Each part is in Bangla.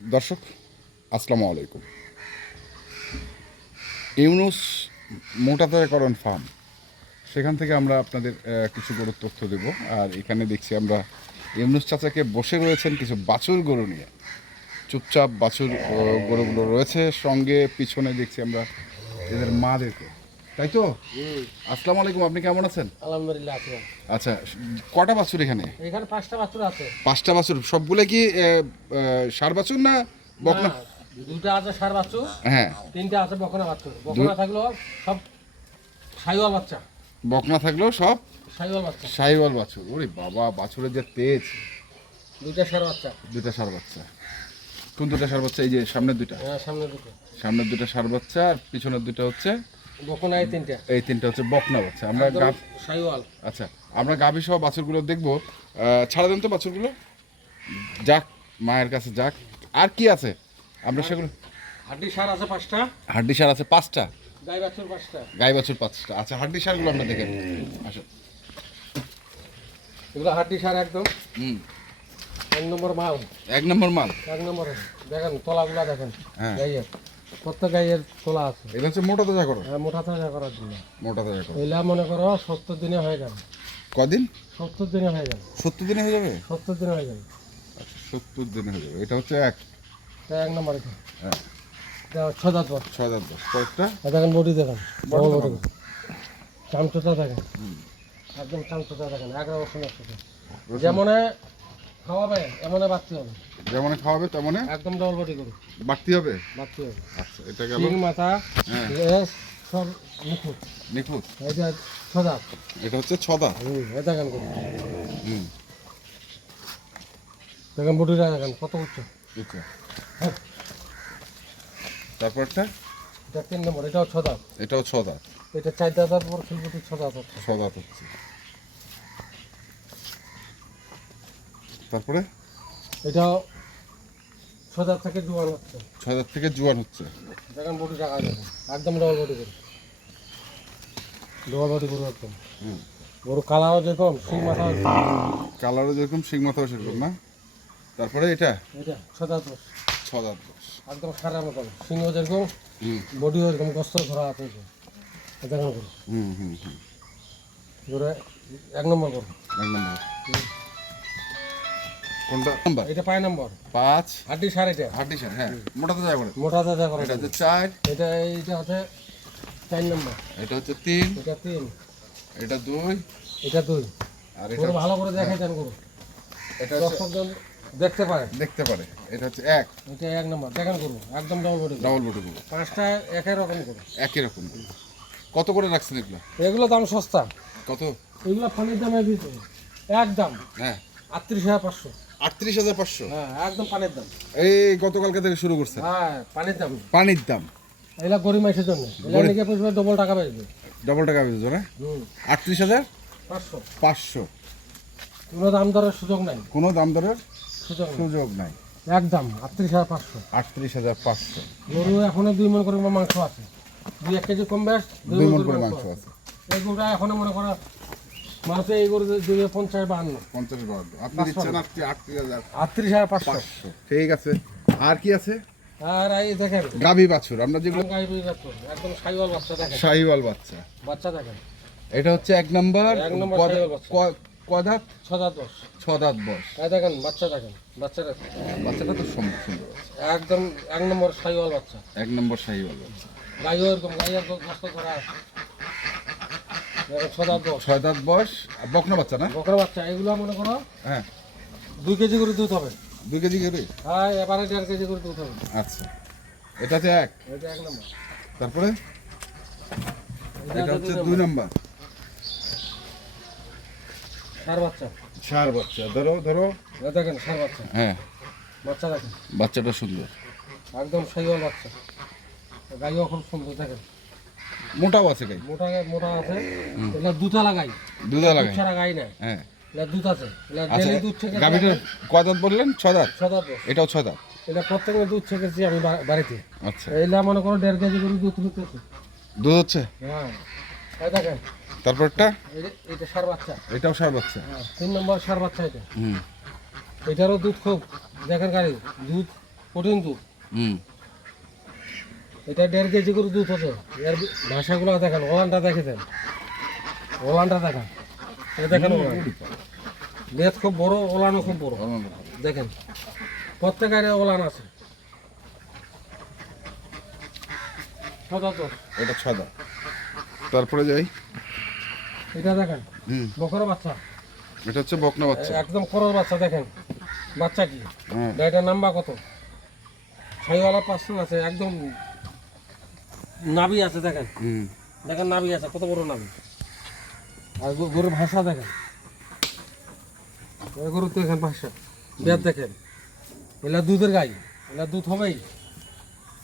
দর্শক আসসালামু আলাইকুম। ইউনুস মোটাতাজাকরণ ফার্ম, সেখান থেকে আমরা আপনাদের কিছু গরুর তথ্য দেব। আর এখানে দেখছি আমরা ইউনুস চাচাকে বসে রয়েছেন কিছু বাছুর গরু নিয়ে, চুপচাপ বাছুর গরুগুলো রয়েছে, সঙ্গে পিছনে দেখছি আমরা এদের মাদেরকে, তাই তো? আসসালামু আলাইকুম, আপনি কেমন আছেন? আলহামদুলিল্লাহ আছি। আচ্ছা, কটা বাছুর এখানে? এখানে 5টা বাছুর আছে। 5টা বাছুর, সবগুলো কি ষাঁড় বাছুর না বকনা? না, দুটা আছে ষাঁড় বাছুর, হ্যাঁ, 3টা আছে বকনা বাছুর। বকনা থাকলো সব শাহিওয়াল বাচ্চা, বকনা থাকলেও সব শাহিওয়াল বাচ্চা। শাহিওয়াল বাছুর। ওরে বাবা, বাছুরের যে তেজ! দুইটা ষাঁড় বাচ্চা। দুটা ষাঁড় বাচ্চা। কোন দুটা ষাঁড় বাচ্চা? এই যে সামনের দুটা, হ্যাঁ, সামনে দুটো সামনের দুটা ষাঁড় বাচ্চা, আর পিছনের দুটা হচ্ছে বকনা। এই 3টা, এই 3টা হচ্ছে বকনা বাচ্চা। আমরা একদম শাহিওয়াল। আচ্ছা, আমরা গাভী সহ বাছুরগুলো দেখবো। ছাড়া দেন তো বাছুরগুলো, যাক মায়ের কাছে যাক। আর কি আছে আমরা সেগুলো? হাড্ডি ষাঁড় আছে 5টা, হাড্ডি ষাঁড় আছে 5টা, গাই বাছুর 5টা। গাই বাছুর 5টা। আচ্ছা, হাড্ডি ষাঁড়গুলো আমরা দেখে নিই। আসো। এগুলো হাড্ডি ষাঁড় একদম হুম, 1 নম্বর মাল। 1 নম্বর মাল। 1 নম্বর। দেখেন তলাগুলা দেখেন, হ্যাঁ, গাইয়ের প্রত্যেক গাইয়ের তলা আছে। এটা হচ্ছে মোটা তাজা করো। হ্যাঁ, মোটা তাজা করার জন্য। মোটা তাজা করো। এলা মনে করো 70 দিনে হয়ে যাবে। কদিন? 70 দিনে হয়ে যাবে। 70 দিনে হয়ে যাবে? 70 দিনে হয়ে যাবে। আচ্ছা, 70 দিনে হয়ে যাবে। এটা হচ্ছে এক। এটা 1 নম্বর। এটা হ্যাঁ, 6 দাঁত বয়স। 6 দাঁত বয়স। কয়েকটা দেখেন বডি দেখেন, বড় বড় বডি। দেখো। চামচটা দেখেন, একদম চামচটা দেখেন, 11 বছর নষ্ট। যেমন খাওয়াবে এমনে বাড়তে হবে, যেমন খাওয়াবে তেমনে একদম ডবল বডি করুন, বাড়তি হবে। বাড়তে হবে। আচ্ছা, এটা গেল। সিং মাথা হ্যাঁ, সব নিখুঁত। নিখুঁত। এটা 6 দাঁত। এটা হচ্ছে 6 দাঁত। এই দেখেন করুন, হুম, দেখেন বডিটা দেখেন কত উচ্চ। আচ্ছা। তারপরটা এটা 3 নম্বর। এটাও 6 দাঁত। এটাও 6 দাঁত। এটা 4 দাঁত পর ফুলবটি 6 দাঁত হচ্ছে। 6 দাঁত হচ্ছে। তারপরে এটাও 6 দাঁত থেকে জোয়ান হচ্ছে। 6 দাঁত থেকে জোয়ান হচ্ছে। দেখেন বডি টাকা দেখেন, একদম ডবল বডি করুন, ডবল বডি করুন একদম। হুম, গরু কালারও যেরকম, সিং মাথা কালারও যেরকম, শিং মাথাও সেরকম না? তারপরে এটা এটা 6 দাঁত বয়স। 6 দাঁত বয়স। একদম সারা মতন, সিংহ যেরকম, হুম বডি এরকম গোস্ত ধরা আছে। দেখেন গরু, হুম হুম হুম, গরু 1 নম্বর গরু। 1 নম্বর। কোনটা নাম্বার? এটা 5 নম্বর। 5 হাড্ডি সাড়ে এটা হাড্ডি ষাঁড়। হ্যাঁ, মোটা তাজা করে। মোটা তাজা করা। এটা হচ্ছে 4, এটা এইটা হচ্ছে 4 নম্বর। এটা হচ্ছে 3, এটা 3, এটা 2, এটা 2। আর এটা গরু ভালো করে দেখাই দেন গরু, এটা হচ্ছে দর্শকজন দেখতে পারে। দেখতে পারে। এটা হচ্ছে 1 এটা 1 নম্বর। দেখেন গরু একদম ডবল বডি। ডাবল বডি গুলো 5টা একই রকম গরু। একই রকম। কত করে রাখছেন এগুলো? এগুলো দাম সস্তা, কত? এগুলো পানির দামে দিতে একদম হ্যাঁ, 38,500। 38,500। হ্যাঁ, একদম পানির দাম। এই গতকালকে থেকে শুরু করছেন? হ্যাঁ, পানির দাম। পানির দাম এগুলা গরিব মাইসের জন্য, এগুলা নিকে পুষবে ডবল টাকা পাইবে। ডবল টাকা বেঁচেছো না? 38,500। 500। কোনো দাম দরের সুযোগ নাই, কোনো দাম দরের সুযোগ নাই, সুযোগ নাই। একদম 38,500। 38,500। গরু এখনো 2 মণ করে মাংস আছে, 2-1 কেজি কম বেশ 2 মণ করে মাংস আছে। এই গরুটা এখনো মনে করো মাসে এই গরু 250-52। 50-52 আপনি দিচ্ছেন 38,500। 38,500। ঠিক আছে। আর কি আছে? আর এই দেখেন গাভী বাছুর আমরা যেগুলো, গাই বুঝে যাচ্ছে, একদম শাহিওয়াল বাচ্চা দেখেন, শাহিওয়াল বাচ্চা। বাচ্চা দেখেন। এটা হচ্ছে 1 নাম্বার। 1 নম্বর শাহিওয়াল বাচ্চা, কদাত? 6 দাঁত বয়স। 6 দাঁত বয়স। এই দেখেন বাচ্চা দেখেন, বাচ্চা দেখেন, বাচ্চাটা তো সুন্দর সুন্দর আছে। একদম 1 নম্বর শাহিওয়াল বাচ্চা। 1 নম্বর শাহিওয়াল বাচ্চা। গাইও এরকম, গাইয়ের গোস্ত করা আছে। দেখেন 6 দাঁত বয়স, 6 দাঁত বয়স। বকনা বাচ্চা না? বকরা বাচ্চা। এগুলো মনে করো হ্যাঁ, 2 কেজি করে দুধ হবে। 2 কেজি করে। হ্যাঁ, এবারে 1.5 কেজি করে দুধ হবে। আচ্ছা, এটা হচ্ছে 1। এটা 1 নম্বর। তারপরে এটা হচ্ছে 2 নম্বর নাম্বার। ষাঁড় বাচ্চা। ষাঁড় বাচ্চা। ধরো ধরো। এই দেখেন ষাঁড় বাচ্চা, হ্যাঁ, বাচ্চা দেখেন, বাচ্চাটা সুন্দর। একদম শাহিওয়াল বাচ্চা। গাইও খুব সুন্দর দেখেন, মোটাও আছে গাই। মোটা মোটা আছে। এটা দুধওয়ালা গাই, দুধা দুধ লাগাই। ছাড়া গাই না। হ্যাঁ। এটা দুধ আছে, এটা আচ্ছা, ডেলি দুধ থেকে গাভীটার কয় দাঁত বললেন? 6 দাঁত। 6 দাঁত বয়স। এটাও 6 দাঁত। এটা প্রত্যেকদিন দুধ ছেঁকেছি আমি বাড়িতে। আচ্ছা, এইলা মনে করো 1.5 কেজি করে দুধ নিতেছি। দুধ হচ্ছে। হ্যাঁ, এই দেখেন তারপরটা এটা ষাঁড় বাচ্চা। এটাও ষাঁড় বাচ্চা। হ্যাঁ, 3 নম্বর ষাঁড় বাচ্চা এটা। হুম, এটারও দুধ খুব, দেখেন গাড়ি দুধ প্রোটিন দুধ। হুম এটা 1.5 কেজি করে দুধ হচ্ছে। এর ভাষাগুলো দেখেন, ওলানটা দেখে দেন, ওলানটা দেখেন, এটা দেখেন ওলান, লেজ খুব বড়, ওলানও খুব বড়। দেখেন প্রত্যেকের ওলান আছে। এটা 6 দাঁত। তারপরে যাই, এটা দেখেন হুম বকরা বাচ্চা, এটা হচ্ছে বকনা বাচ্চা। একদম খরচ বাচ্চা। দেখেন বাচ্চা কি, হ্যাঁ এটার নাম্বার কত, ছাইওয়ালা পার্সেন্ট আছে, একদম নাভি আছে। দেখেন হুম দেখেন নাভি আছে, কত বড় নাভি। আর গরুর ভাষা দেখেন, গরুর তো দেখেন ভাষা, বেদ দেখেন, এলা দুধের গাই, এলা দুধ হবেই।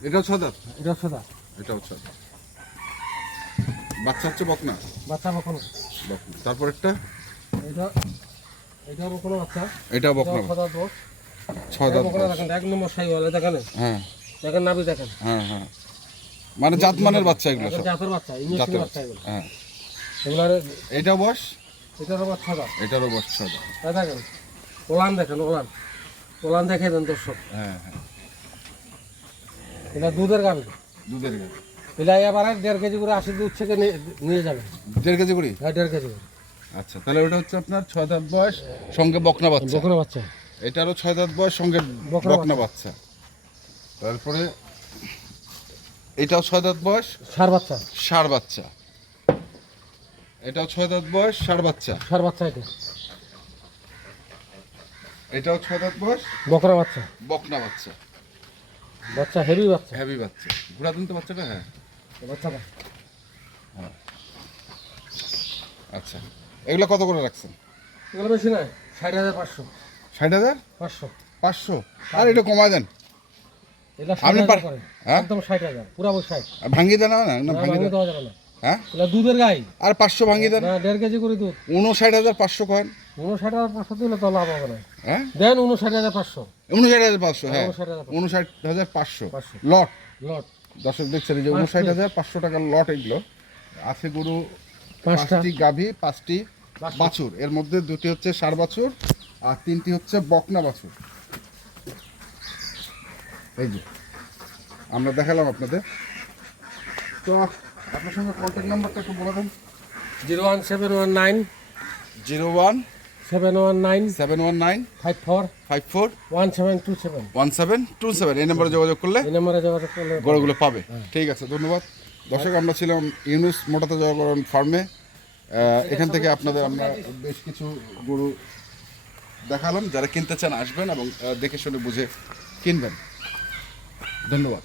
এটাও 6 দাঁত। এটা সাদা এটাও 6 দাঁত। বাচ্চা হচ্ছে বকনা। বাচ্চা কখনো, বকনা। তারপর একটা, এটা এটা কখনো বাচ্চা, এটাও বকনা। এটাও সাদা দোষ। 6 দাঁত। কখনো দেখেন, এক নম্বর ছাইওয়ালা দেখেন, হ্যাঁ দেখেন নাভি দেখেন, হ্যাঁ হ্যাঁ, মানে জাতমানের বাচ্চা এগুলো এখন সব। জাতের বাচ্চা, ইংলিশ জাতের বাচ্চা এগুলো। হ্যাঁ। এগুলার এটাও বয়স, এটারও বাচ্চা দাম। এটারও বয়স 6 দাঁত। দেখেন ওলান দেখেন, ওলান, ওলান দেখে দেন দর্শক। হ্যাঁ হ্যাঁ, এটা দুধের গাভী, দুধের গাভী। এটা এবার 1.5 কেজি করে 80 দুধ থেকে নিয়ে যাবেন। 1.5 কেজি করে। হ্যাঁ 1.5 কেজি করে। আচ্ছা, তাহলে ওটা হচ্ছে আপনার 6 দাঁত বয়স, সঙ্গে বকনা বাচ্চা। বকনা বাচ্চা, এটারও 6 দাঁত বয়স, সঙ্গে বকনা বকনা বাচ্চা। তারপরে এটাও 6 দাঁত বয়স, ষাঁড় বাচ্চা, ষাঁড় বাচ্চা। এটাও 6 দাঁত বয়স, ষাঁড় বাচ্চা। ষাঁড় বাচ্চা, এটা এটাও 6 দাঁত বয়স, বকনা বাচ্চা, বকনা বাচ্চা। বাচ্চা হেভি বাচ্চা, হেভি বাচ্চা, ঘোড়া দুন তো বাচ্চাটা। হ্যাঁ বাচ্চাটা। আচ্ছা, এগুলো কত করে রাখছেন? এগুলো বেশি নয়, 60,500। 60,000 500, 500। আর এটা কমায় দেন। এটা আপনি 60,000 পার- করে, হ্যাঁ? একদম 60,000, পুরা 60। আর ভাঙ্গি দেন না, না না ভাঙ্গি ভাঙে দেন। দেওয়া যাবে না, হ্যাঁ, এটা দুধের গাই। আর 500 ভাঙ্গি দেন। না 1.5 কেজি করে দুধ। 59,500 কয়েন। 59,500 দিলে তো লাভ হবে না। হ্যাঁ, দেন 59,500, 59,500। হ্যাঁ, 59,500, 59,500 500 লট। লট। দর্শক দেখছেন এই যে 5 59,500 টাকার লট। এগুলো আছে গরু 5টা 5টি গাভী, 5টি বাছুর। এর মধ্যে 2টি হচ্ছে ষাঁড় বাছুর আর 3টি হচ্ছে বকনা বাছুর। এই যে আমরা দেখালাম আপনাদের। তো আপনার সঙ্গে কন্ট্যাক্ট নাম্বারটা একটু বলে দেন। 01719 01 719 719 54 54 1727। 1727। এই নম্বরে যোগাযোগ করলে এই নম্বরে যোগাযোগ করলে গরুগুলো পাবে। ঠিক আছে, ধন্যবাদ। দর্শক, আমরা ছিলাম ইউনুস মোটাতাজাকরণ ফার্মে। এখান থেকে আপনাদের আমরা বেশ কিছু গরু দেখালাম। যারা কিনতে চান আসবেন এবং দেখে শুনে বুঝে কিনবেন। ধন্যবাদ।